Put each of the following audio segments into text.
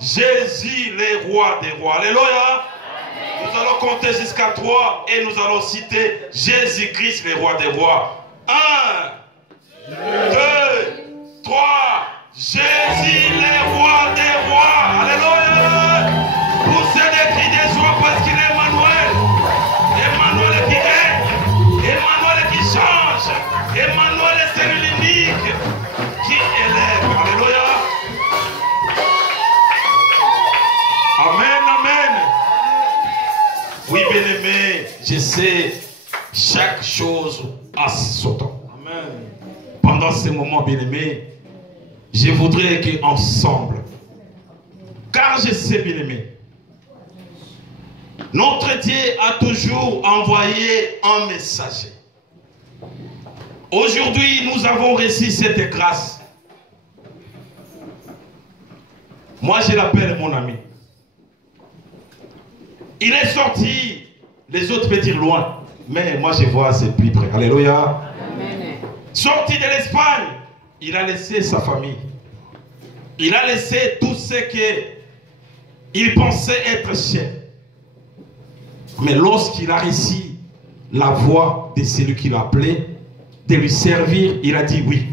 Jésus, le roi des rois. Alléluia. Nous allons compter jusqu'à 3 et nous allons citer Jésus-Christ, le roi des rois. 1, 2, 3. Jésus, le roi des rois. Alléluia. Poussez des cris de joie parce qu'il est Emmanuel. Emmanuel qui règne. Emmanuel qui change. Emmanuel est celui l'unique qui élève. Alléluia. Amen, amen. Oui, bien-aimé, je sais, chaque chose a son temps. Amen. Pendant ce moment, bien-aimé, je voudrais qu'ensemble, car je sais, bien-aimé, notre Dieu a toujours envoyé un messager. Aujourd'hui, nous avons reçu cette grâce. Moi, je l'appelle mon ami. Il est sorti, les autres peuvent dire loin, mais moi je vois c'est plus près. Alléluia. Amen. Sorti de l'Espagne, il a laissé sa famille. Il a laissé tout ce qu'il pensait être cher. Mais lorsqu'il a réussi la voix de celui qui l'a appelé, de lui servir, il a dit oui.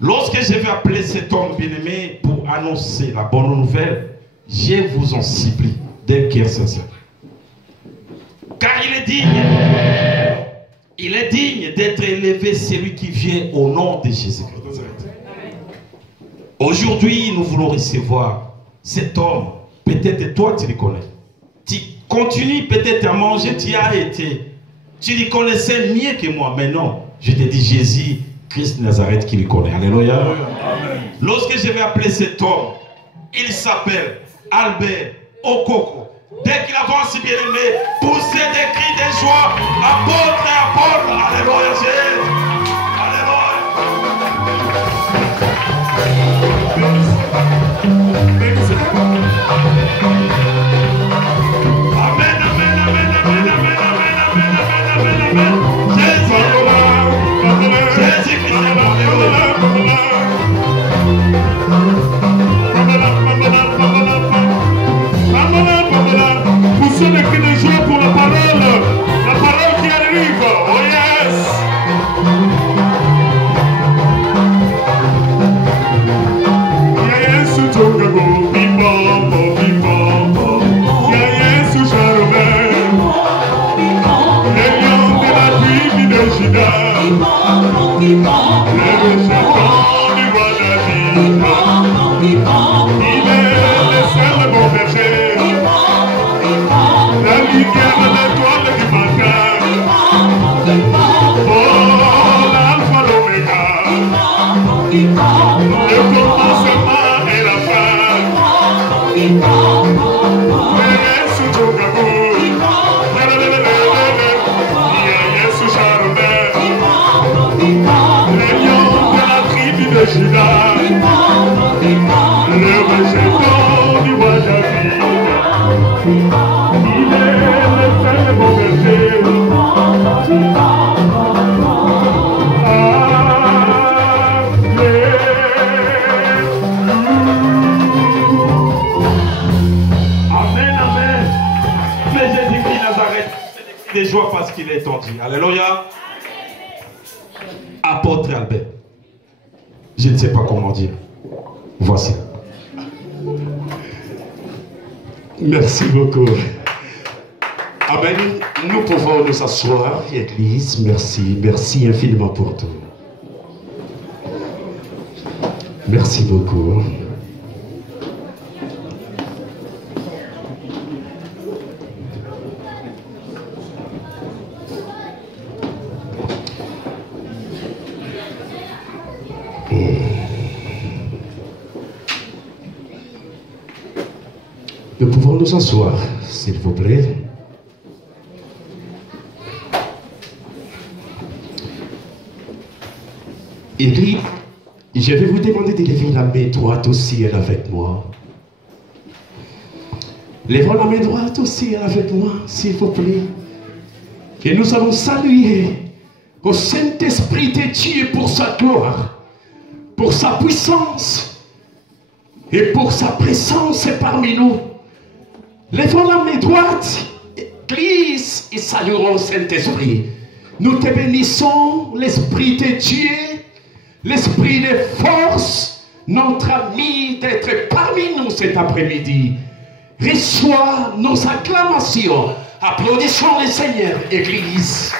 Lorsque je vais appeler cet homme bien-aimé pour annoncer la bonne nouvelle, je vous en supplie d'un cœur sincère. Car il est digne d'être élevé celui qui vient au nom de Jésus-Christ. Aujourd'hui, nous voulons recevoir cet homme. Peut-être toi, tu le connais. Tu continues peut-être à manger, tu y as été. Tu le connaissais mieux que moi, mais non. Je te dis Jésus, Christ de Nazareth qui le connaît. Alléluia. Amen. Lorsque je vais appeler cet homme, il s'appelle Albert Okoko. Dès qu'il avance, bien aimé, poussez des cris de joie, apôtre et apôtre. Alléluia, Jésus. Alléluia. Amen, amen, amen, amen, amen, amen, amen, amen, amen, amen. Jésus-Christ est bon, Pour ceux qui crient de joie pour la parole qui arrive. Oh yes. Yesu togago bimbo bimbo. Yesu charme. Le lion de la tribu de Juda. Le rejeton du roi David. Il est le seul bon berger. La lumière de l'étoile du matin. Oh, l'alpha, l'oméga. Le commencement et la fin. Yesu Togago. Yesu Charme. Le lion de la tribu de Juda. Le rejeton du roi David. Il est le seul bon berger. Amen, amen. Mais Jésus-Christ Nazareth, des joies parce qu'il est tendu. Alléluia. Apôtre Albert. Je ne sais pas comment dire. Voici. Merci beaucoup. Amen. Nous pouvons nous asseoir, Église. Merci. Merci infiniment pour tout. Merci beaucoup. Nous pouvons nous asseoir, s'il vous plaît. Il dit, je vais vous demander de lever la main droite au ciel avec moi. Lèvons la main droite au ciel avec moi, s'il vous plaît. Et nous allons saluer au Saint-Esprit de Dieu pour sa gloire, pour sa puissance et pour sa présence parmi nous. Lèvons la main droite, Église, et saluons le Saint-Esprit. Nous te bénissons, l'Esprit de Dieu, l'Esprit de force, notre ami d'être parmi nous cet après-midi. Reçois nos acclamations. Applaudissons le Seigneur, Église.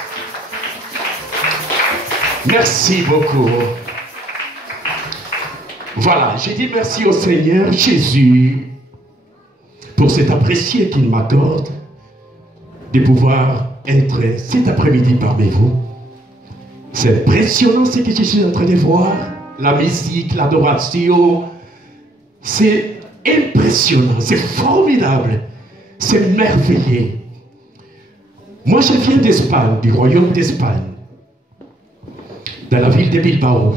Merci beaucoup. Voilà, j'ai dit merci au Seigneur Jésus pour cet apprécié qu'il m'accorde de pouvoir être cet après-midi parmi vous. C'est impressionnant ce que je suis en train de voir. La musique, l'adoration, c'est impressionnant, c'est formidable, c'est merveilleux. Moi, je viens d'Espagne, du royaume d'Espagne, dans la ville de Bilbao.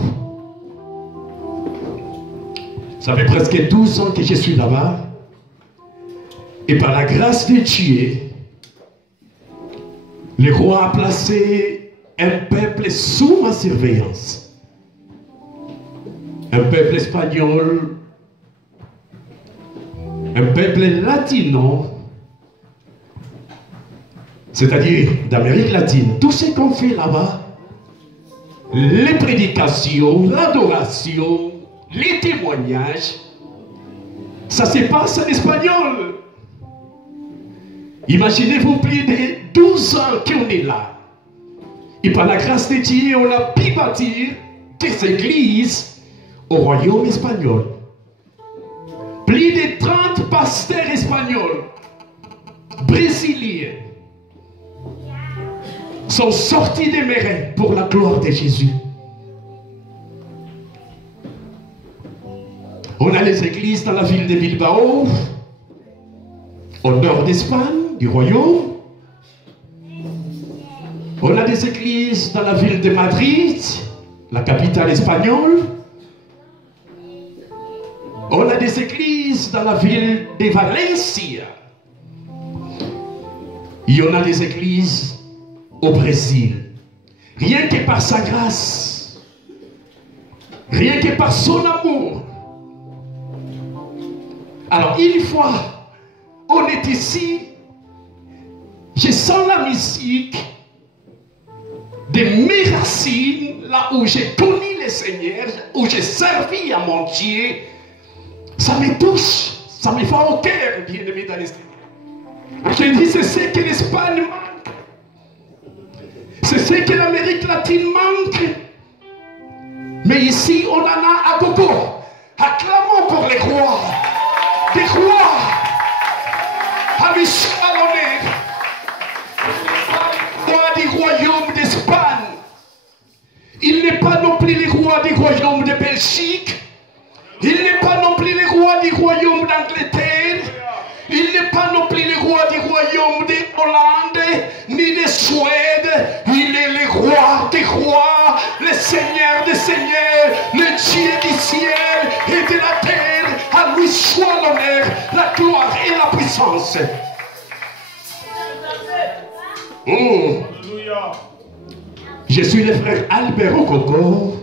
Ça fait presque 12 ans que je suis là-bas. Et par la grâce de Dieu, le roi a placé un peuple sous ma surveillance. Un peuple espagnol, un peuple latino, c'est-à-dire d'Amérique latine. Tout ce qu'on fait là-bas, les prédications, l'adoration, les témoignages, ça se passe en espagnol. Imaginez-vous plus de 12 ans qu'on est là. Et par la grâce de Dieu, on a pu bâtir des églises au royaume espagnol. Plus de 30 pasteurs espagnols, brésiliens, sont sortis des mers pour la gloire de Jésus. On a les églises dans la ville de Bilbao, au nord d'Espagne, du royaume. On a des églises dans la ville de Madrid, la capitale espagnole. On a des des églises dans la ville de Valencia. Il y en a des églises au Brésil. Rien que par sa grâce, rien que par son amour. Alors une fois, on est ici, je sens la musique de mes racines, là où j'ai connu le Seigneur, où j'ai servi à mon Dieu. Ça me touche, ça me va au cœur, bien-aimé dans le Seigneur. Je dis, c'est ce que l'Espagne manque. C'est ce que l'Amérique latine manque. Mais ici, on en a à beaucoup. Acclamons pour les rois. Des rois. À lui soit l'honneur. Roi du royaume d'Espagne. Il n'est pas non plus le roi du royaume de Belgique. Il n'est pas non plus le roi du royaume d'Angleterre. Il n'est pas non plus le roi du royaume de Hollande, ni de Suède. Il est le roi des rois, le Seigneur des seigneurs, le Dieu du ciel et de la terre. À lui soit l'honneur, la gloire et la puissance. Je suis le frère Albert Okoko.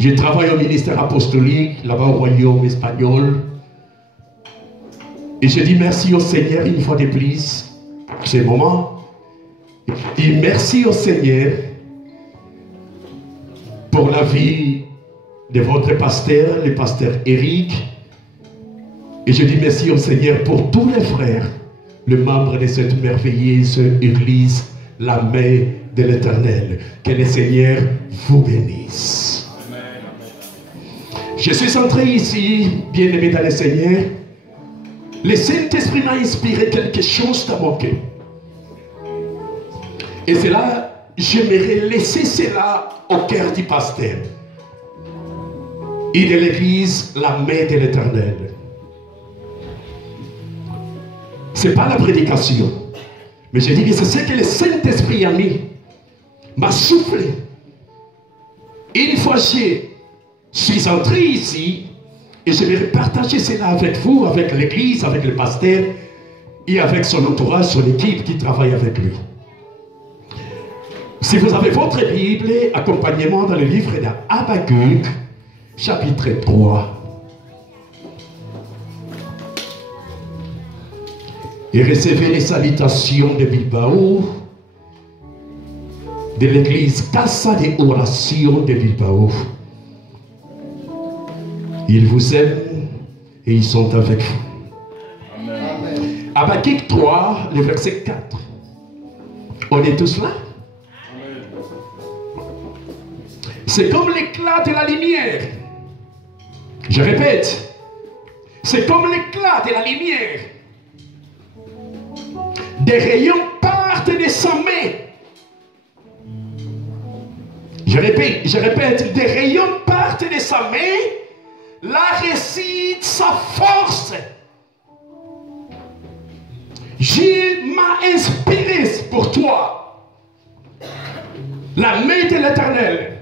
Je travaille au ministère apostolique, là-bas au royaume espagnol. Et je dis merci au Seigneur une fois de plus pour ces moments. Et merci au Seigneur pour la vie de votre pasteur, le pasteur Eric. Et je dis merci au Seigneur pour tous les frères, les membres de cette merveilleuse église, la main de l'Éternel. Que le Seigneur vous bénisse. Amen. Je suis entré ici, bien-aimé dans le Seigneur. Le Saint-Esprit m'a inspiré quelque chose dans mon cœur. Et cela, j'aimerais laisser cela au cœur du pasteur et de l'église, la main de l'Éternel. Ce n'est pas la prédication, mais je dis que c'est ce que le Saint-Esprit a mis, m'a soufflé. Une fois je suis entré ici, et je vais partager cela avec vous, avec l'église, avec le pasteur et avec son entourage, son équipe qui travaille avec lui. Si vous avez votre Bible, accompagnement dans le livre d'Habakkuk, chapitre 3. Et recevez les salutations de Bilbao, de l'église Casa de Oración de Bilbao. Ils vous aiment et ils sont avec vous. Habakkuk 3, le verset 4. On est tous là? C'est comme l'éclat de la lumière. Je répète, c'est comme l'éclat de la lumière. Des rayons partent de sa main. Je répète, des rayons partent de sa main. Là réside sa force. Dieu m'a inspiré pour toi. La main de l'Éternel,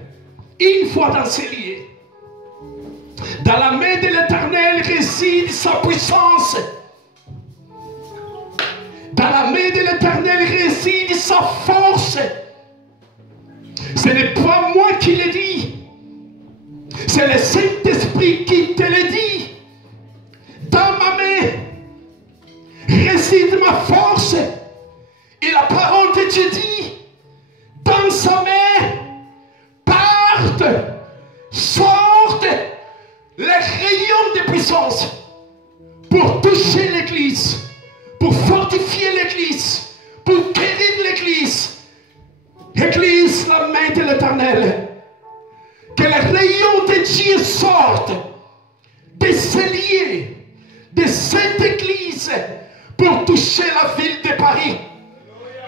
une fois dans ses lieux. Dans la main de l'Éternel réside sa puissance. Dans la main de l'Éternel réside sa force. Ce n'est pas moi qui le dis. C'est le Saint-Esprit qui te le dit. Dans ma main réside ma force. Et la parole de Dieu dit, dans sa main partent, sortent les rayons de puissance pour toucher l'église, pour fortifier l'église, pour guérir l'église. Église, la main de l'Éternel. Que les rayons de Dieu sortent de ces lieux, de cette église, pour toucher la ville de Paris.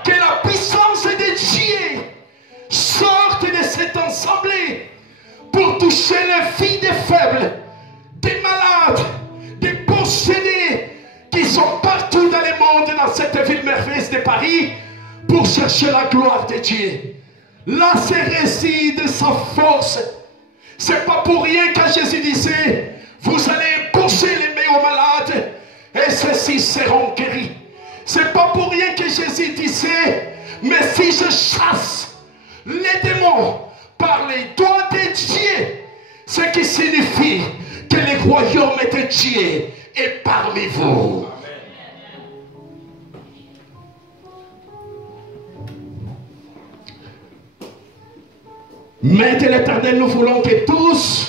Que la puissance de Dieu sorte de cette assemblée pour toucher les filles des faibles, des malades, des possédés qui sont partout dans le monde, dans cette ville merveilleuse de Paris, pour chercher la gloire de Dieu. Là, c'est réside sa force. C'est pas pour rien que Jésus disait, Vous allez pousser les mains aux malades et ceux-ci seront guéris. C'est pas pour rien que Jésus disait, mais si je chasse les démons par les doigts de Dieu, ce qui signifie que le royaume de Dieu est parmi vous. Mais de l'Éternel, nous voulons que tous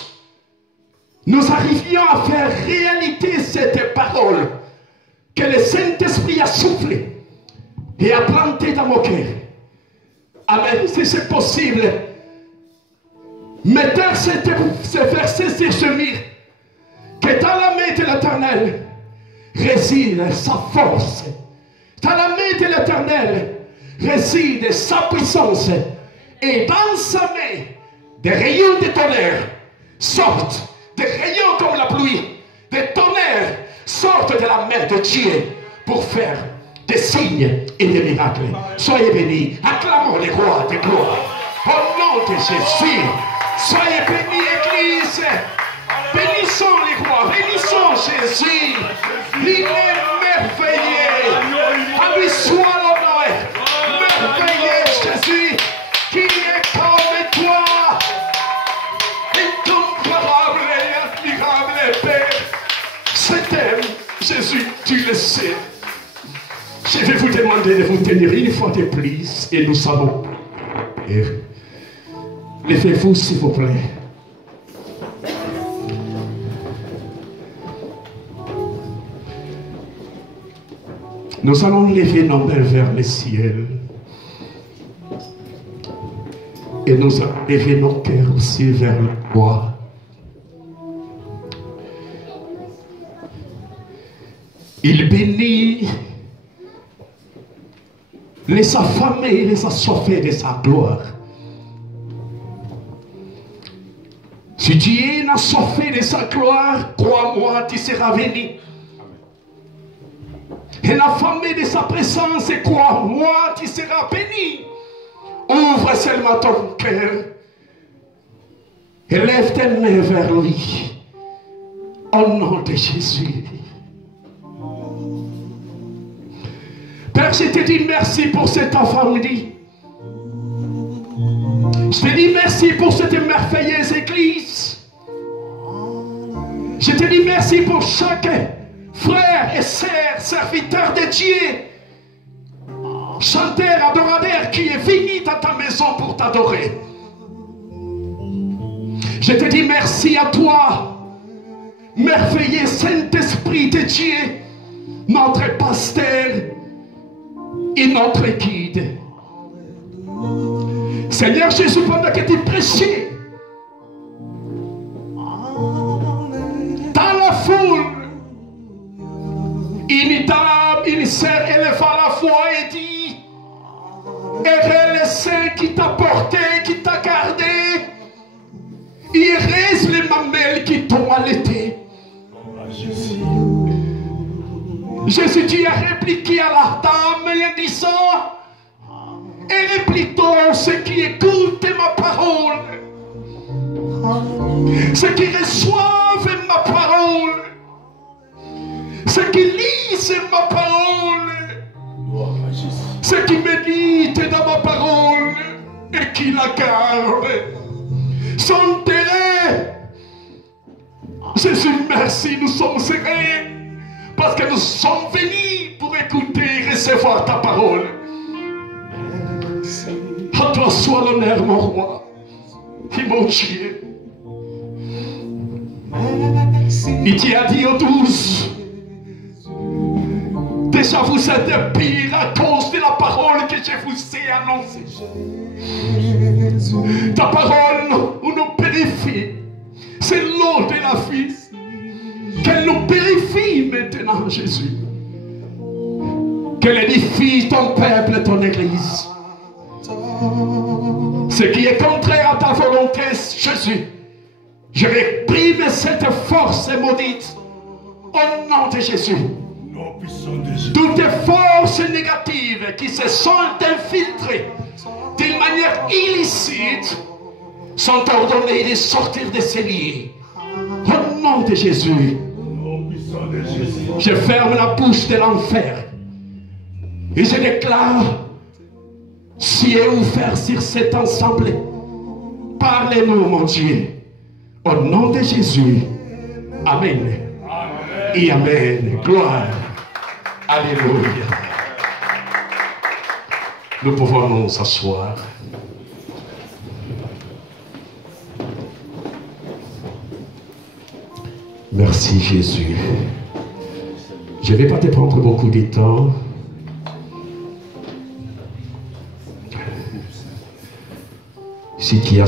nous arrivions à faire réalité cette parole que le Saint-Esprit a soufflé et a planté dans mon cœur. Amen. Si c'est possible, mettez ce verset sur ce mur, que dans la main de l'Éternel réside sa force. Dans la main de l'Éternel réside sa puissance. Et dans sa main, des rayons de tonnerre sortent, des rayons comme la pluie, des tonnerres sortent de la main de Dieu pour faire des signes et des miracles. Soyez bénis, acclamons les rois de gloire. Au nom de Jésus, soyez bénis, Église. Bénissons les rois, bénissons Jésus. Il est merveilleux. À lui soit l'honneur. Merveilleux Jésus. Qui est comme toi, incomparable et admirable Père. C'est elle, Jésus, tu le sais. Je vais vous demander de vous tenir une fois de plus, et nous savons. Levez-vous, s'il vous plaît. Nous allons lever nos mains vers le ciel. Et nous lever nos cœurs aussi vers le bois. Il bénit les affamés et les assoiffés de sa gloire. Si Dieu n'a assoiffé de sa gloire, crois-moi, tu seras béni. Et affamé de sa présence, crois-moi, tu seras béni. Ouvre seulement ton cœur et lève tes mains vers lui. Au nom de Jésus. Père, je te dis merci pour cet après-midi. Je te dis merci pour cette merveilleuse église. Je te dis merci pour chaque frère et sœur, serviteur de Dieu, chanteur, adorateur qui est venu dans ta maison pour t'adorer. Je te dis merci à toi, merveilleux Saint-Esprit de Dieu, notre pasteur et notre guide. Seigneur Jésus, pendant que tu prêchais dans la foule, une dame, une sœur éleva la voix et dit: heureux le Saint qui t'a porté, qui t'a gardé, heureuses les mamelles qui t'ont allaité. Jésus Dieu a répliqué à la dame en disant: et réplique-toi ceux qui écoutent ma parole, ceux qui reçoivent ma parole, ceux qui lisent ma parole, ceux qui méditent dans ma parole et qui la gardent sont heureux. Jésus, merci, nous sommes heureux parce que nous sommes venus pour écouter et recevoir ta parole. À toi soit l'honneur, mon roi et mon Dieu. Il t'y a dit aux 12: déjà vous êtes pire à cause de la parole que je vous ai annoncée. Ta parole nous purifie. C'est l'eau de la vie. Qu'elle nous purifie maintenant, Jésus. Qu'elle édifie ton peuple, ton église. Ce qui est contraire à ta volonté, Jésus, je réprime cette force maudite au nom de Jésus. Toutes les forces négatives qui se sont infiltrées d'une manière illicite sont ordonnées de sortir de ces lieux. Au nom de Jésus. Je ferme la bouche de l'enfer. Et je déclare, si est ouvert sur cet ensemble, parlez-nous, mon Dieu. Au nom de Jésus. Amen. Et amen. Gloire. Alléluia. Nous pouvons nous asseoir. Merci Jésus. Je ne vais pas te prendre beaucoup de temps. Si tu as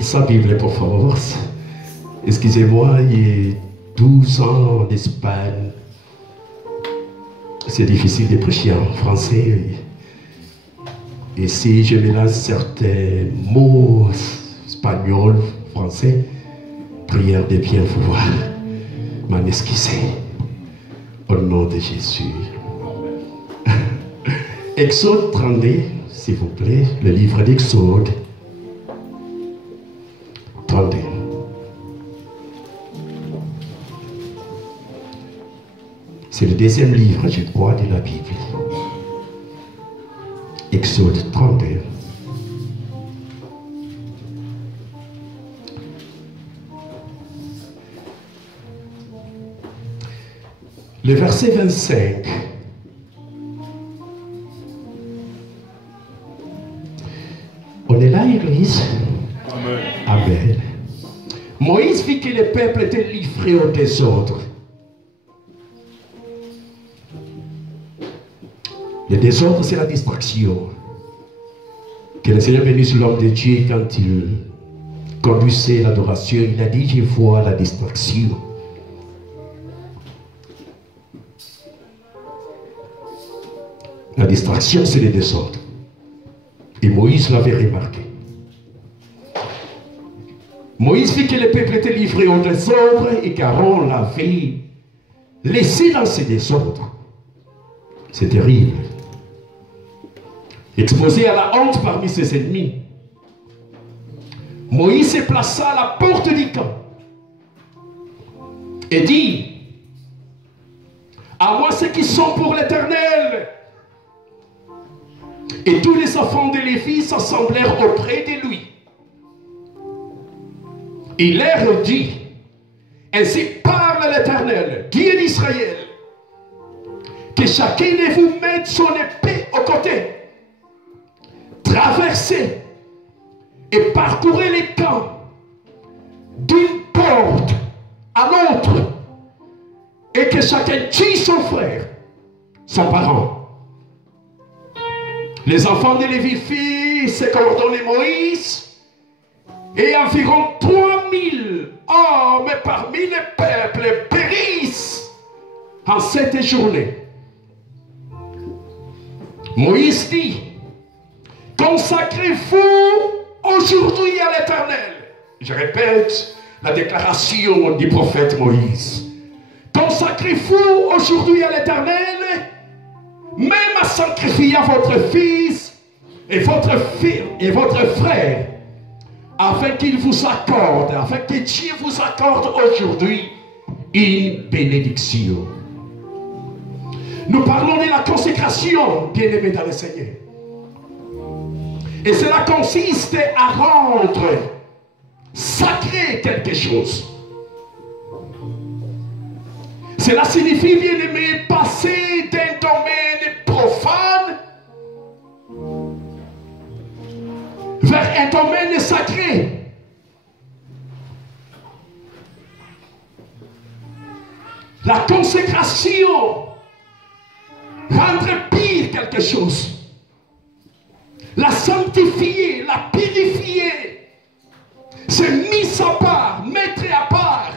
sa Bible, pour favor. Excusez-moi, il y a 12 ans en Espagne. C'est difficile de prêcher en français. Et si je mélange certains mots espagnols, français, prière de bien pouvoir m'en excuser. Au nom de Jésus. Exode 32, s'il vous plaît, le livre d'Exode 32. C'est le deuxième livre, je crois, de la Bible. Exode 32. Le verset 25. On est là, Église? Amen. Amen. Moïse vit que le peuple était livré au désordre. Le désordre, c'est la distraction. Que le Seigneur bénisse l'homme de Dieu quand il conduisait l'adoration. Il a dit, je vois la distraction. La distraction, c'est le désordre. Et Moïse l'avait remarqué. Moïse vit que le peuple était livré au désordre et qu'Aaron l'avait laissé dans ce désordre. C'est terrible. Exposé à la honte parmi ses ennemis, Moïse se plaça à la porte du camp et dit, à moi ceux qui sont pour l'Éternel. Et tous les enfants de Lévi s'assemblèrent auprès de lui. Il leur dit, ainsi parle l'Éternel, Dieu d'Israël, que chacun de vous mette son épée au côté, traversez et parcourez les camps d'une porte à l'autre, et que chacun tue son frère, son parent. Les enfants de Lévi firent ce qu'ordonnait Moïse, et environ 3000 hommes parmi les peuples périssent en cette journée. Moïse dit, consacrez-vous aujourd'hui à l'Éternel. Je répète la déclaration du prophète Moïse. Consacrez-vous aujourd'hui à l'Éternel, même à sacrifier votre fils et votre frère, afin qu'il vous accorde, afin que Dieu vous accorde aujourd'hui une bénédiction. Nous parlons de la consécration, bien-aimés dans le Seigneur. Et cela consiste à rendre sacré quelque chose. Cela signifie, bien-aimé, passer d'un domaine profane vers un domaine sacré. La consécration, rendre pire quelque chose. La sanctifier, la purifier, se mettre à part, mettre à part.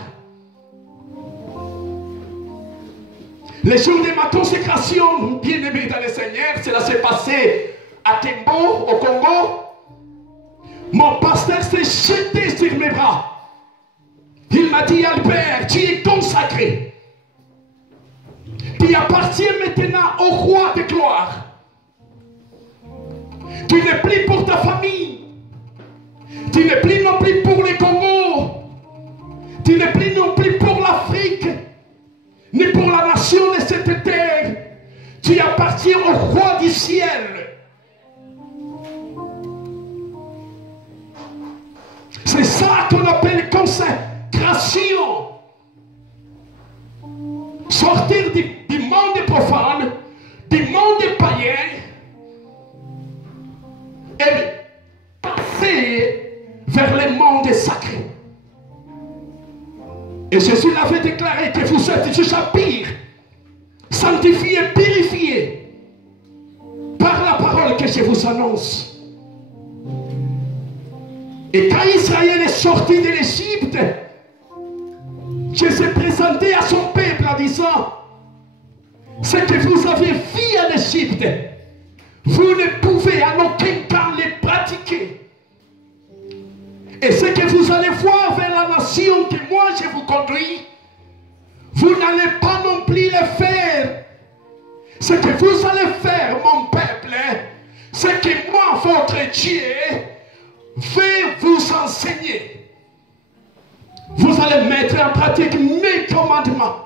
Les jours de ma consécration, bien-aimé dans le Seigneur, cela s'est passé à Tembo, au Congo. Mon pasteur s'est jeté sur mes bras. Il m'a dit, Albert, tu es consacré. Tu appartiens maintenant au roi de gloire. Tu n'es plus pour ta famille. Tu n'es plus non plus pour le Congo. Tu n'es plus non plus pour l'Afrique, ni pour la nation de cette terre. Tu appartiens au roi du ciel. C'est ça qu'on appelle consécration. Sortir du monde profane, du monde païen, et passer vers le monde sacré. Et Jésus l'avait déclaré que vous êtes déjà pire, sanctifiés, purifiés par la parole que je vous annonce. Et quand Israël est sorti de l'Égypte, Dieu s'est présenté à son peuple en disant: ce que vous avez vu en Égypte, vous ne pouvez en aucun cas les pratiquer. Et ce que vous allez voir vers la nation que moi je vous conduis, vous n'allez pas non plus le faire. Ce que vous allez faire, mon peuple, c'est que moi, votre Dieu, vais vous enseigner. Vous allez mettre en pratique mes commandements,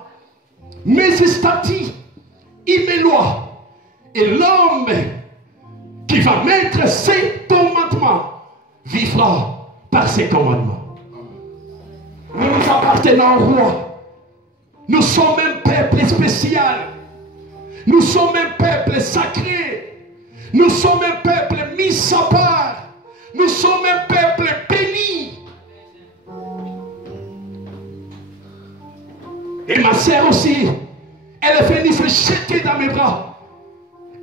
mes statuts et mes lois. Et l'homme qui va mettre ces commandements vivra par ces commandements. Nous nous appartenons au roi. Nous sommes un peuple spécial. Nous sommes un peuple sacré. Nous sommes un peuple mis à part. Nous sommes un peuple béni. Et ma sœur aussi, elle est venue se jeter dans mes bras.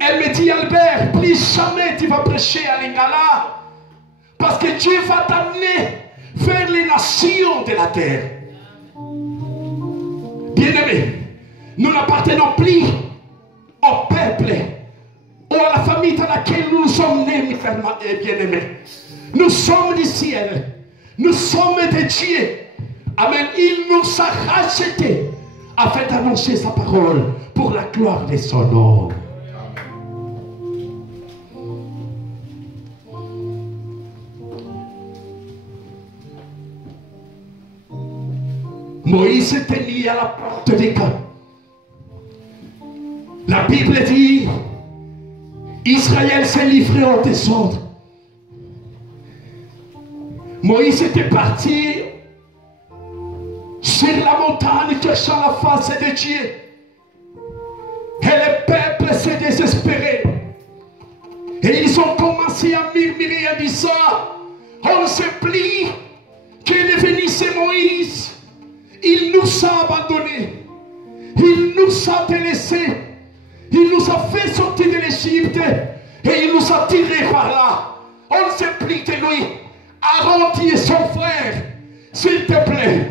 Elle me dit: Albert, plus jamais tu vas prêcher à Lingala, parce que Dieu va t'amener vers les nations de la terre. Bien-aimés, nous n'appartenons plus au peuple ou à la famille dans laquelle nous sommes nés, bien-aimés. Nous sommes du ciel. Nous sommes de Dieu. Amen. Il nous a rachetés afin d'annoncer sa parole pour la gloire de son nom. Moïse était mis à la porte des camps. La Bible dit: Israël s'est livré au désordre. Moïse était parti sur la montagne cherchant la face de Dieu. Et le peuple s'est désespéré. Et ils ont commencé à murmurer en disant: on se plie, qu'est devenu ce Moïse? Il nous a abandonnés. Il nous a délaissés. Il nous a fait sortir de l'Égypte. Et il nous a tirés par là. On se plie de lui. Aaron et son frère, s'il te plaît,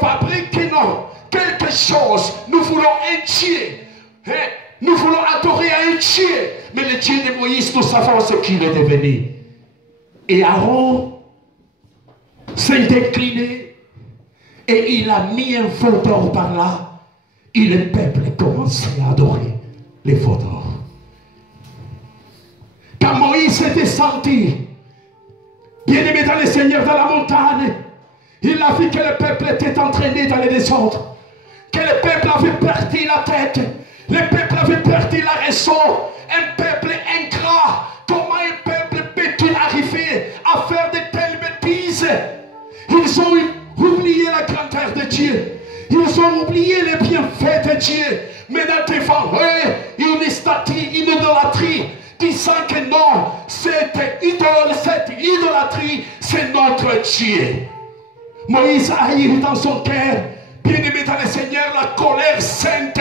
fabrique-nous quelque chose. Nous voulons un Dieu. Nous voulons adorer un Dieu. Mais le Dieu de Moïse, nous savons ce qu'il est devenu. Et Aaron s'est décliné. Et il a mis un faux d'or par là. Et le peuple a commencé à adorer les faux d'or. Quand Moïse est descendu, bien-aimé dans le Seigneur, dans la montagne, il a vu que le peuple était entraîné dans les désordres. Que le peuple avait perdu la tête. Le peuple avait perdu la raison. Un peuple ingrat. Comment un peuple peut-il arriver à faire de telles bêtises? Ils ont oublié la grandeur de Dieu. Ils ont oublié les bienfaits de Dieu. Maintenant devant eux, une statue, une idolâtrie, disant que non, cette idole, cette idolâtrie, c'est notre Dieu. Moïse a eu dans son cœur, bien-aimé dans le Seigneur, la colère sainte.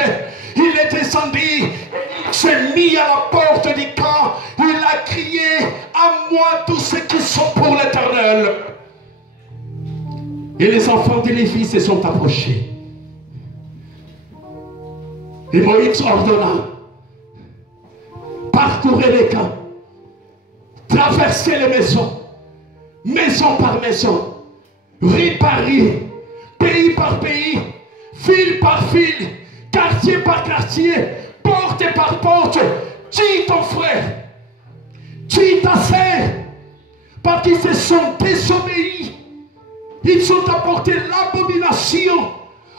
Il est descendu, il s'est mis à la porte du camp, il a crié: à moi tous ceux qui sont pour l'Éternel. Et les enfants de Lévi se sont approchés. Et Moïse ordonna: parcourez les camps, traversez les maisons, maison par maison, rue par rue, pays par pays, ville par ville, quartier par quartier, porte par porte. Dis ton frère, dis ta sœur, parce qu'ils se sont désobéis. Ils ont apporté l'abomination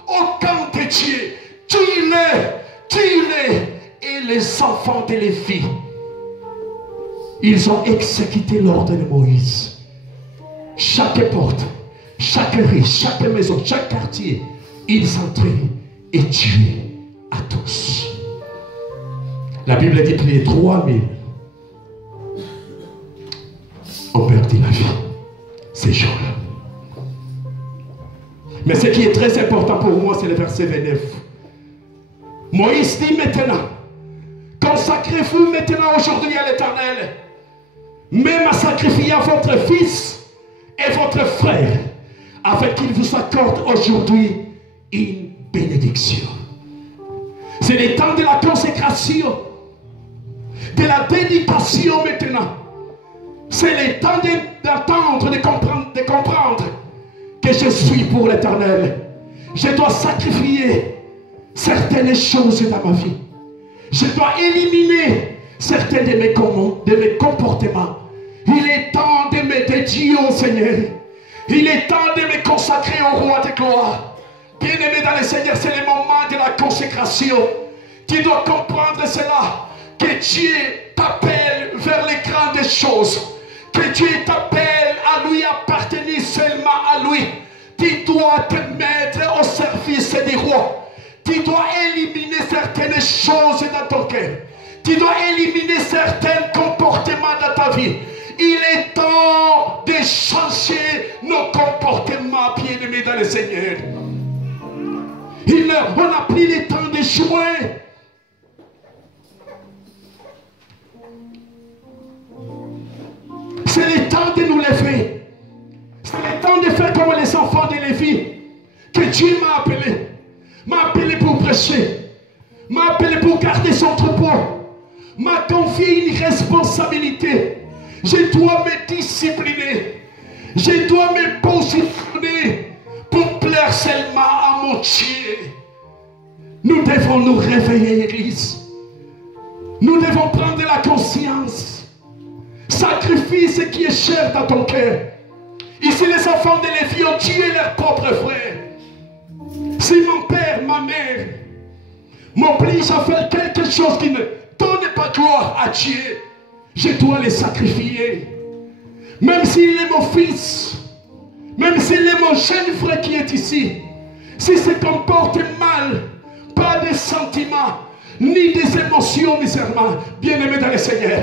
au camp de Dieu. Tue-les. Et les enfants de Lévi, ils ont exécuté l'ordre de Moïse. Chaque porte, chaque rue, chaque maison, chaque quartier, ils entraient et tuaient à tous. La Bible dit que les 3000 ont perdu la vie ces jours-là. Mais ce qui est très important pour moi, c'est le verset 29. Moïse dit maintenant, consacrez-vous maintenant aujourd'hui à l'Éternel, même à sacrifier à votre fils et votre frère, afin qu'il vous accorde aujourd'hui une bénédiction. C'est le temps de la consécration, de la dédication maintenant. C'est le temps d'attendre, de comprendre que je suis pour l'Éternel. Je dois sacrifier certaines choses dans ma vie. Je dois éliminer certains de mes comportements. Il est temps de me dédier au Seigneur. Il est temps de me consacrer au roi de gloire. Bien-aimé dans le Seigneur, c'est le moment de la consécration. Tu dois comprendre cela, que Dieu t'appelle vers les grandes choses, que Dieu t'appelle à lui appartenir seulement à lui. Tu dois te mettre au service du roi. Tu dois éliminer certaines choses dans ton cœur. Tu dois éliminer certains comportements dans ta vie. Il est temps de changer nos comportements, bien-aimés dans le Seigneur. On n'a plus le temps de jouer. C'est le temps de nous lever. C'est le temps de faire comme les enfants de Lévi, que Dieu m'a appelé. M'a appelé pour prêcher, m'a appelé pour garder son troupeau, m'a confié une responsabilité. Je dois me discipliner, je dois me positionner pour plaire seulement à mon Dieu. Nous devons nous réveiller, Église. Nous devons prendre la conscience. Sacrifie ce qui est cher dans ton cœur. Ici, les enfants de Lévi ont tué leurs propres frères. Si mon père, ma mère m'oblige à faire quelque chose qui ne donne pas gloire à Dieu, je dois les sacrifier. Même s'il est mon fils, même s'il est mon jeune frère qui est ici, s'il se comporte mal, pas de sentiments, ni des émotions, ni serments, bien-aimé dans le Seigneur,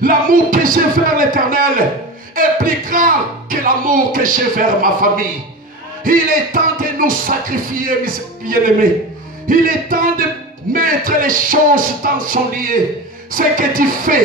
l'amour que j'ai vers l'Éternel est plus grand que l'amour que j'ai vers ma famille. Il est temps de nous sacrifier, mes bien-aimés. Il est temps de mettre les choses dans son lieu. Ce que tu fais